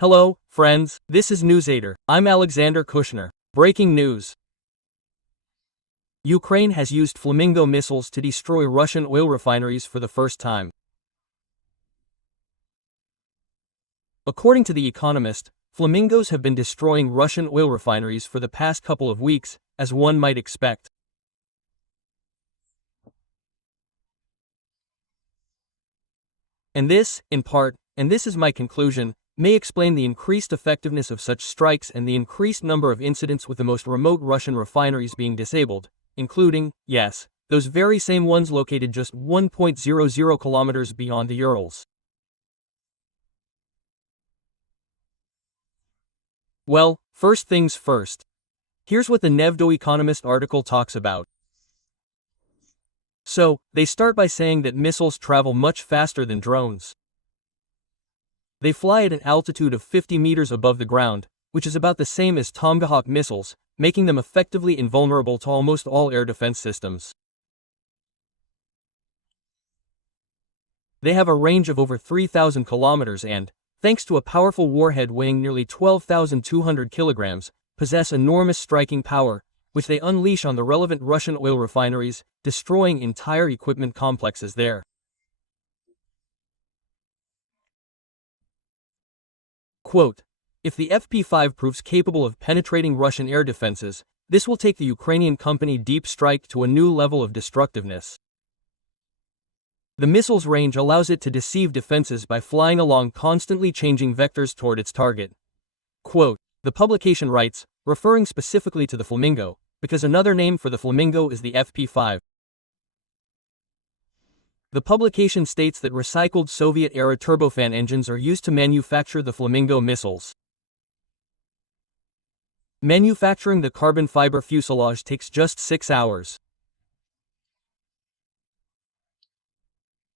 Hello, friends, this is NewsAder. I'm Alexander Kushner. Breaking news. Ukraine has used Flamingo missiles to destroy Russian oil refineries for the first time. According to The Economist, Flamingos have been destroying Russian oil refineries for the past couple of weeks, as one might expect. And this, in part, and this is my conclusion, may explain the increased effectiveness of such strikes and the increased number of incidents with the most remote Russian refineries being disabled, including, yes, those very same ones located just 1.00 kilometers beyond the Urals. Well, first things first. Here's what the Nevdo Economist article talks about. So, they start by saying that missiles travel much faster than drones. They fly at an altitude of 50 meters above the ground, which is about the same as Tomahawk missiles, making them effectively invulnerable to almost all air defense systems. They have a range of over 3,000 kilometers and, thanks to a powerful warhead weighing nearly 12,200 kilograms, possess enormous striking power, which they unleash on the relevant Russian oil refineries, destroying entire equipment complexes there. Quote, if the FP-5 proves capable of penetrating Russian air defenses, this will take the Ukrainian company Deep Strike to a new level of destructiveness. The missile's range allows it to deceive defenses by flying along constantly changing vectors toward its target. Quote, the publication writes, referring specifically to the Flamingo, because another name for the Flamingo is the FP-5. The publication states that recycled Soviet-era turbofan engines are used to manufacture the Flamingo missiles. Manufacturing the carbon fiber fuselage takes just 6 hours.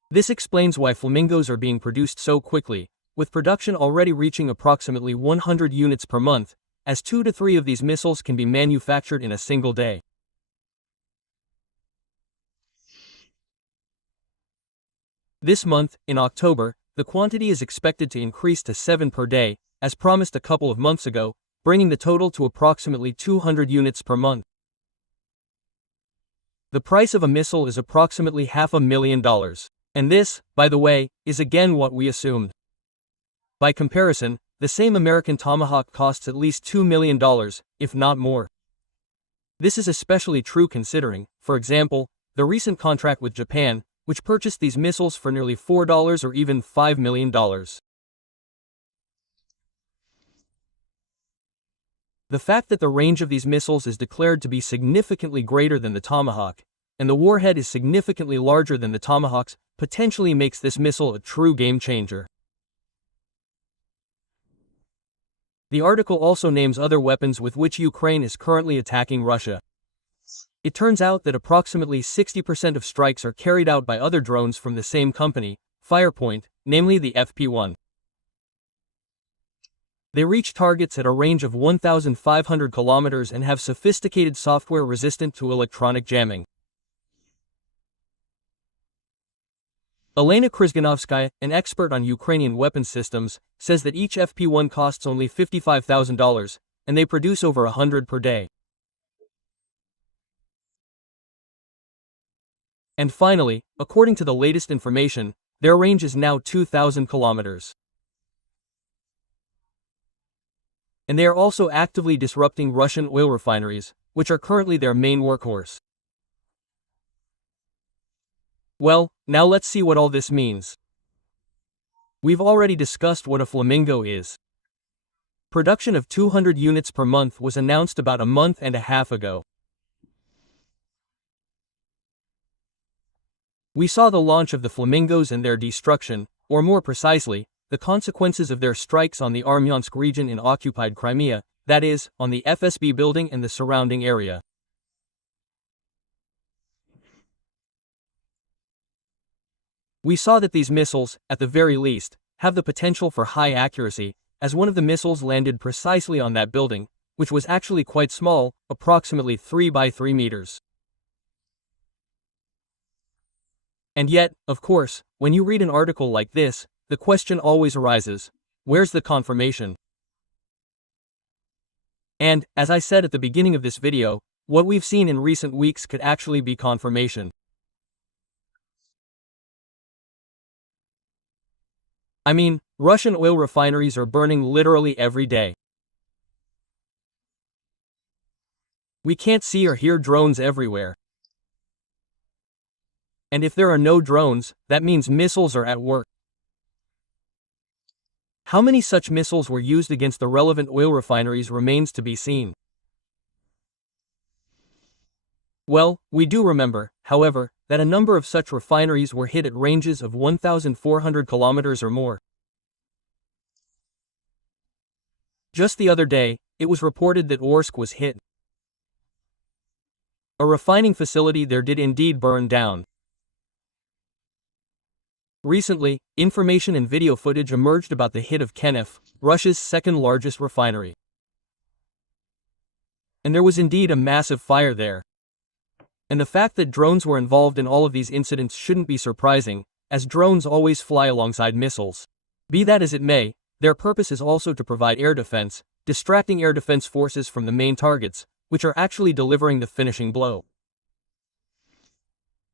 This explains why Flamingos are being produced so quickly, with production already reaching approximately 100 units per month, as 2 to 3 of these missiles can be manufactured in a single day. This month, in October, the quantity is expected to increase to 7 per day, as promised a couple of months ago, bringing the total to approximately 200 units per month. The price of a missile is approximately $500,000. And this, by the way, is again what we assumed. By comparison, the same American Tomahawk costs at least $2 million, if not more. This is especially true considering, for example, the recent contract with Japan, which purchased these missiles for nearly $4 or even $5 million. The fact that the range of these missiles is declared to be significantly greater than the Tomahawk, and the warhead is significantly larger than the Tomahawk's, potentially makes this missile a true game changer. The article also names other weapons with which Ukraine is currently attacking Russia. It turns out that approximately 60% of strikes are carried out by other drones from the same company, Firepoint, namely the FP-1. They reach targets at a range of 1,500 kilometers and have sophisticated software resistant to electronic jamming. Elena Kryzganovskaya, an expert on Ukrainian weapons systems, says that each FP-1 costs only $55,000, and they produce over 100 per day. And finally, according to the latest information, their range is now 2,000 kilometers. And they are also actively disrupting Russian oil refineries, which are currently their main workhorse. Well, now let's see what all this means. We've already discussed what a Flamingo is. Production of 200 units per month was announced about a month and a half ago. We saw the launch of the Flamingos and their destruction, or more precisely, the consequences of their strikes on the Armyansk region in occupied Crimea, that is, on the FSB building and the surrounding area. We saw that these missiles, at the very least, have the potential for high accuracy, as one of the missiles landed precisely on that building, which was actually quite small, approximately 3 by 3 meters. And yet, of course, when you read an article like this, the question always arises, where's the confirmation? And, as I said at the beginning of this video, what we've seen in recent weeks could actually be confirmation. I mean, Russian oil refineries are burning literally every day. We can't see or hear drones everywhere. And if there are no drones, that means missiles are at work. How many such missiles were used against the relevant oil refineries remains to be seen. Well, we do remember, however, that a number of such refineries were hit at ranges of 1,400 kilometers or more. Just the other day, it was reported that Orsk was hit. A refining facility there did indeed burn down. Recently, information and video footage emerged about the hit of Kennef, Russia's second-largest refinery. And there was indeed a massive fire there. And the fact that drones were involved in all of these incidents shouldn't be surprising, as drones always fly alongside missiles. Be that as it may, their purpose is also to provide air defense, distracting air defense forces from the main targets, which are actually delivering the finishing blow.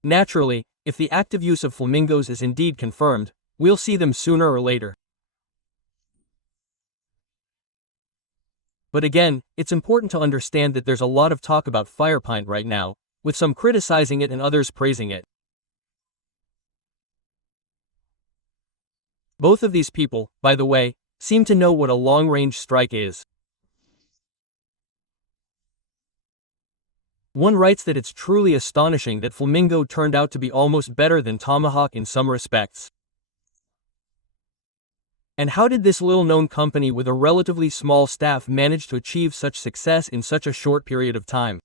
Naturally, if the active use of flamingos is indeed confirmed, we'll see them sooner or later. But again, it's important to understand that there's a lot of talk about Firepint right now, with some criticizing it and others praising it. Both of these people, by the way, seem to know what a long-range strike is. One writes that it's truly astonishing that Flamingo turned out to be almost better than Tomahawk in some respects. And how did this little-known company with a relatively small staff manage to achieve such success in such a short period of time?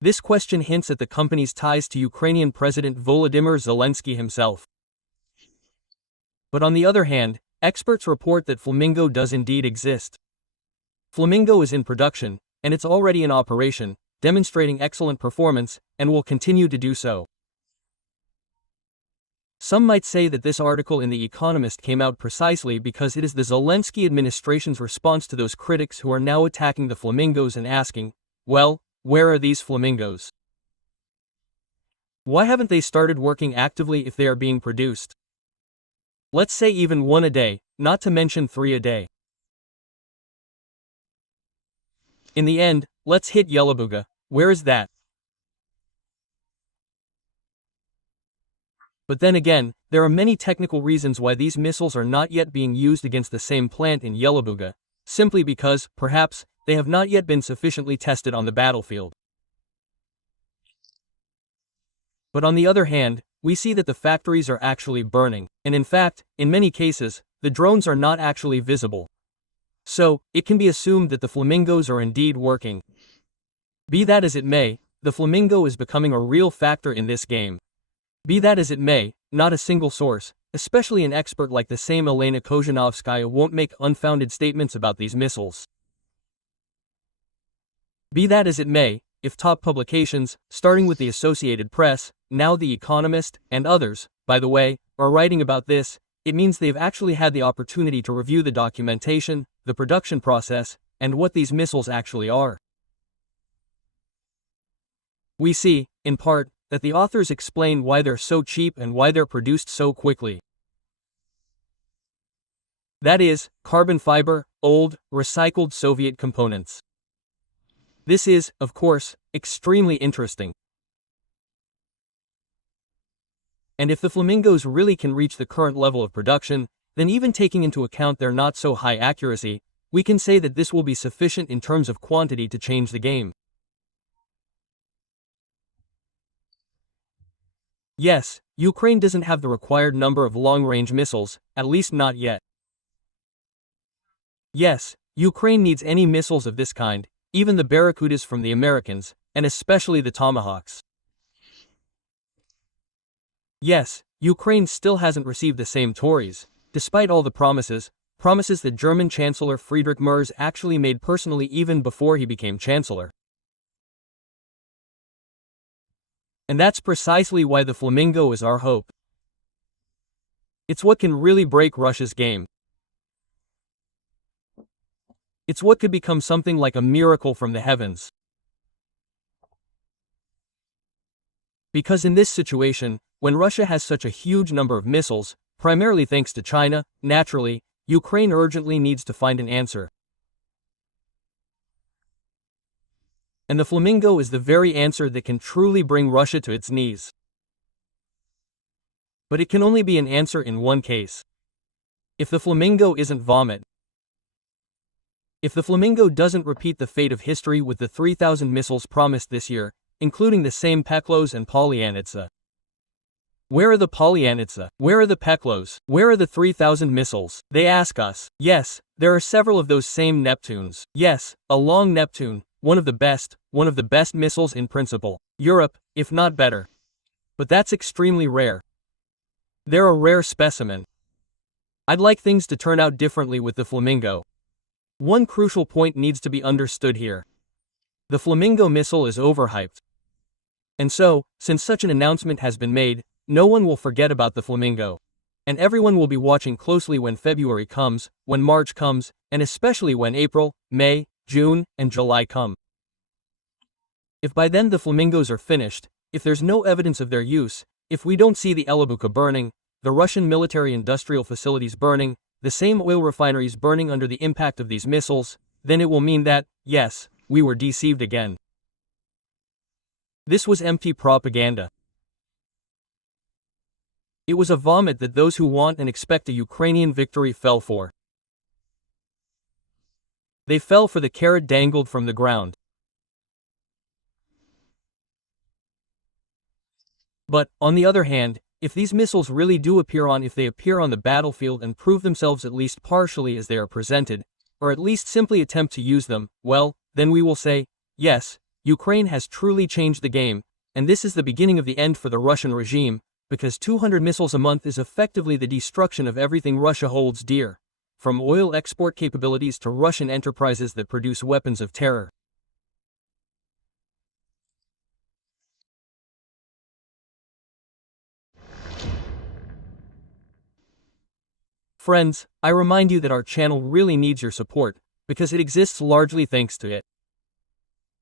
This question hints at the company's ties to Ukrainian President Volodymyr Zelensky himself. But on the other hand, experts report that Flamingo does indeed exist. Flamingo is in production, and it's already in operation, demonstrating excellent performance, and will continue to do so. Some might say that this article in The Economist came out precisely because it is the Zelensky administration's response to those critics who are now attacking the flamingos and asking, well, where are these flamingos? Why haven't they started working actively if they are being produced? Let's say even 1 a day, not to mention 3 a day. In the end, let's hit Yelabuga. Where is that? But then again, there are many technical reasons why these missiles are not yet being used against the same plant in Yelabuga, simply because, perhaps, they have not yet been sufficiently tested on the battlefield. But on the other hand, we see that the factories are actually burning, and in fact, in many cases, the drones are not actually visible. So, it can be assumed that the flamingos are indeed working. Be that as it may, the flamingo is becoming a real factor in this game. Be that as it may, not a single source, especially an expert like the same Elena Kozhanovskaya, won't make unfounded statements about these missiles. Be that as it may, if top publications, starting with the Associated Press, now The Economist, and others, by the way, are writing about this, it means they've actually had the opportunity to review the documentation, the production process, and what these missiles actually are. We see, in part, that the authors explain why they're so cheap and why they're produced so quickly. That is, carbon fiber, old, recycled Soviet components. This is, of course, extremely interesting. And if the flamingos really can reach the current level of production, then even taking into account their not so high accuracy, we can say that this will be sufficient in terms of quantity to change the game. Yes, Ukraine doesn't have the required number of long-range missiles, at least not yet. Yes, Ukraine needs any missiles of this kind, even the Barracudas from the Americans, and especially the Tomahawks. Yes, Ukraine still hasn't received the same Tories, despite all the promises that German Chancellor Friedrich Merz actually made personally even before he became Chancellor. And that's precisely why the flamingo is our hope. It's what can really break Russia's game. It's what could become something like a miracle from the heavens. Because in this situation, when Russia has such a huge number of missiles, primarily thanks to China, naturally, Ukraine urgently needs to find an answer. And the flamingo is the very answer that can truly bring Russia to its knees. But it can only be an answer in one case. If the flamingo isn't vomit. If the flamingo doesn't repeat the fate of history with the 3,000 missiles promised this year, including the same Peklos and Polyanitsa. Where are the Polyanitsa? Where are the Peklos? Where are the 3,000 missiles? They ask us. Yes, there are several of those same Neptunes. Yes, a long Neptune, one of the best missiles in principle. Europe, if not better. But that's extremely rare. They're a rare specimen. I'd like things to turn out differently with the flamingo. One crucial point needs to be understood here. The flamingo missile is overhyped. And so, since such an announcement has been made, no one will forget about the flamingo. And everyone will be watching closely when February comes, when March comes, and especially when April, May, June, and July come. If by then the flamingos are finished, if there's no evidence of their use, if we don't see the Elabuka burning, the Russian military-industrial facilities burning, the same oil refineries burning under the impact of these missiles, then it will mean that, yes, we were deceived again. This was empty propaganda. It was a vomit that those who want and expect a Ukrainian victory fell for. They fell for the carrot dangled from the ground. But, on the other hand, if these missiles really do appear on the battlefield and prove themselves at least partially as they are presented, or at least simply attempt to use them, well, then we will say, yes, Ukraine has truly changed the game, and this is the beginning of the end for the Russian regime, because 200 missiles a month is effectively the destruction of everything Russia holds dear, from oil export capabilities to Russian enterprises that produce weapons of terror. Friends, I remind you that our channel really needs your support, because it exists largely thanks to it.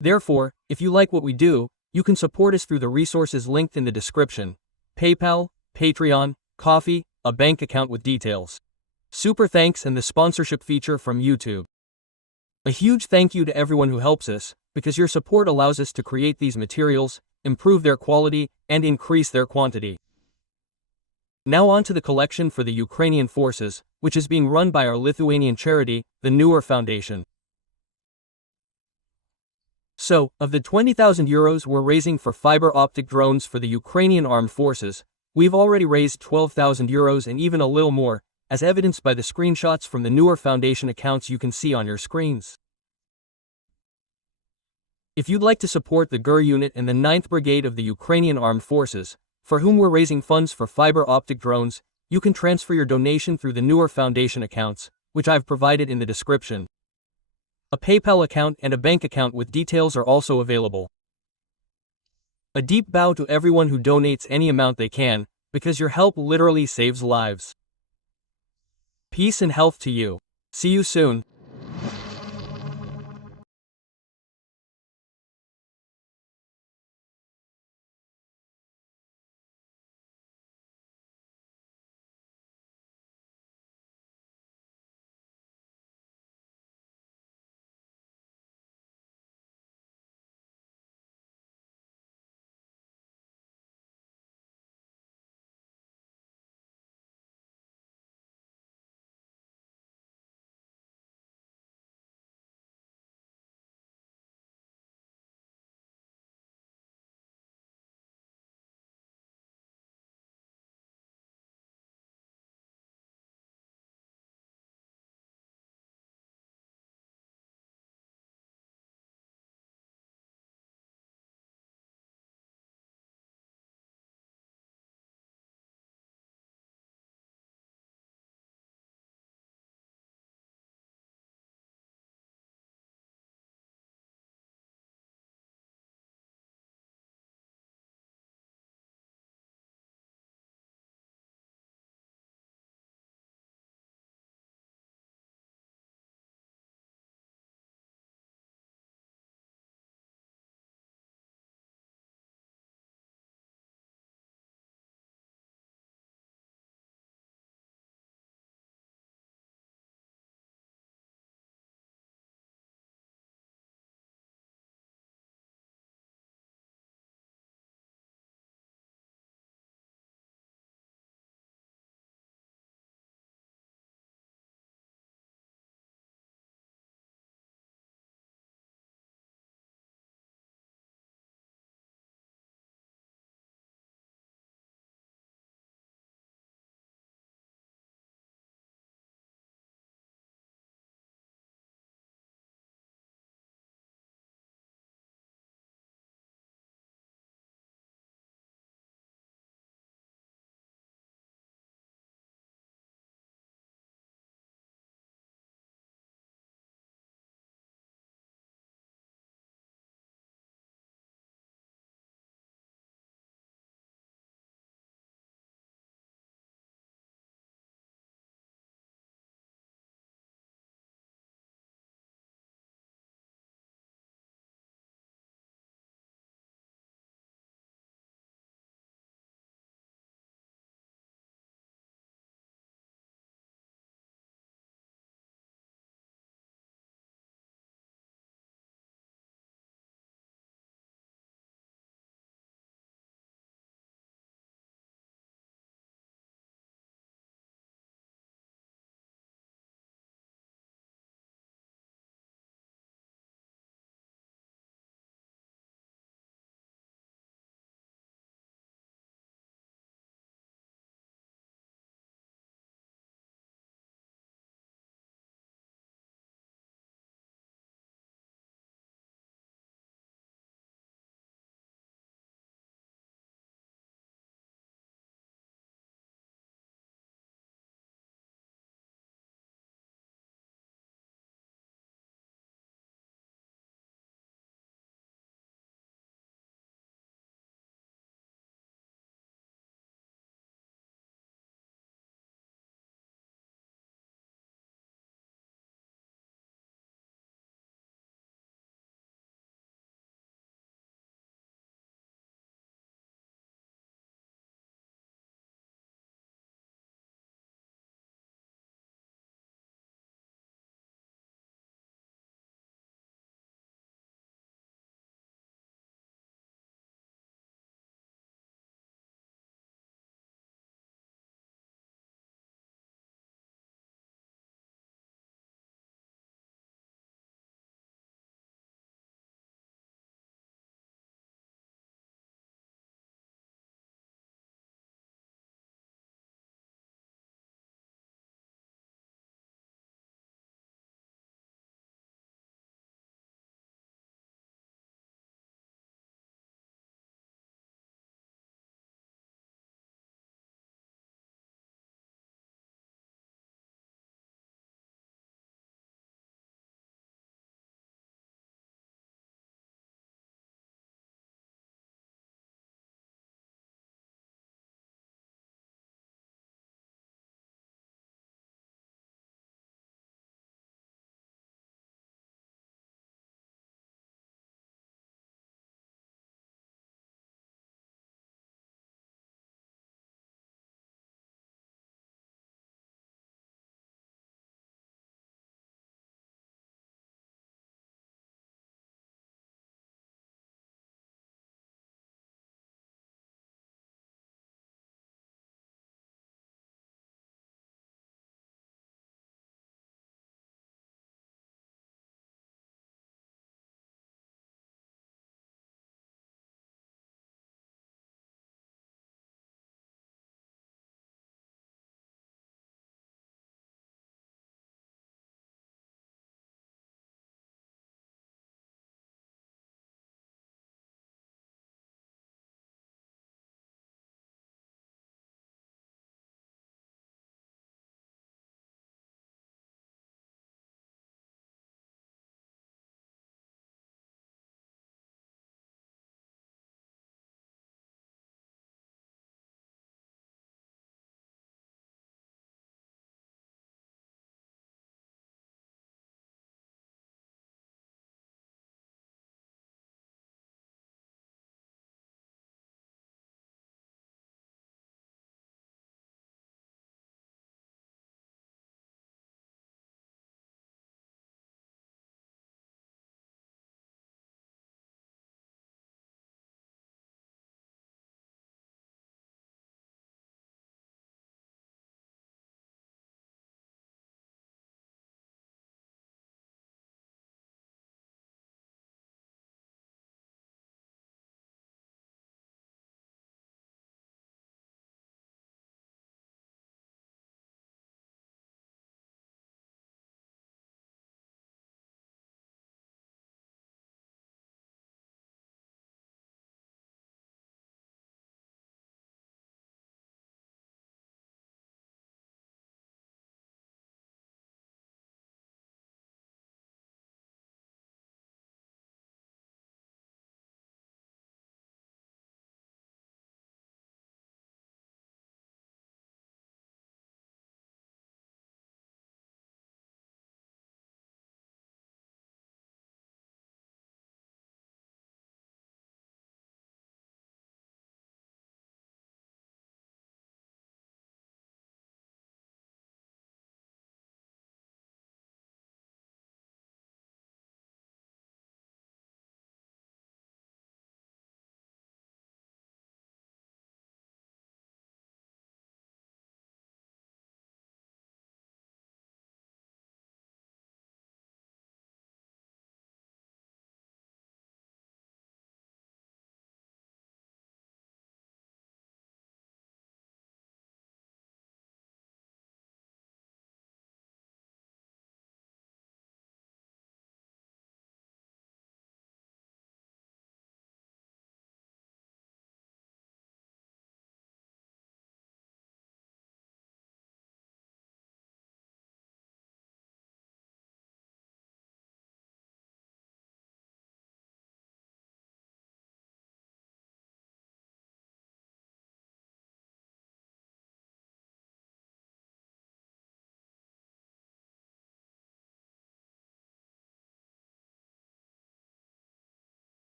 Therefore, if you like what we do, you can support us through the resources linked in the description: PayPal, Patreon, Ko-fi, a bank account with details, super thanks, and the sponsorship feature from YouTube. A huge thank you to everyone who helps us, because your support allows us to create these materials, improve their quality, and increase their quantity. Now on to the collection for the Ukrainian forces, which is being run by our Lithuanian charity, the Newer Foundation. So, of the 20,000 euros we're raising for fiber optic drones for the Ukrainian armed forces, we've already raised 12,000 euros and even a little more, as evidenced by the screenshots from the Newer Foundation accounts you can see on your screens. If you'd like to support the GUR unit and the 9th Brigade of the Ukrainian Armed Forces, for whom we're raising funds for fiber optic drones, you can transfer your donation through the Newer Foundation accounts, which I've provided in the description. A PayPal account and a bank account with details are also available. A deep bow to everyone who donates any amount they can, because your help literally saves lives. Peace and health to you. See you soon.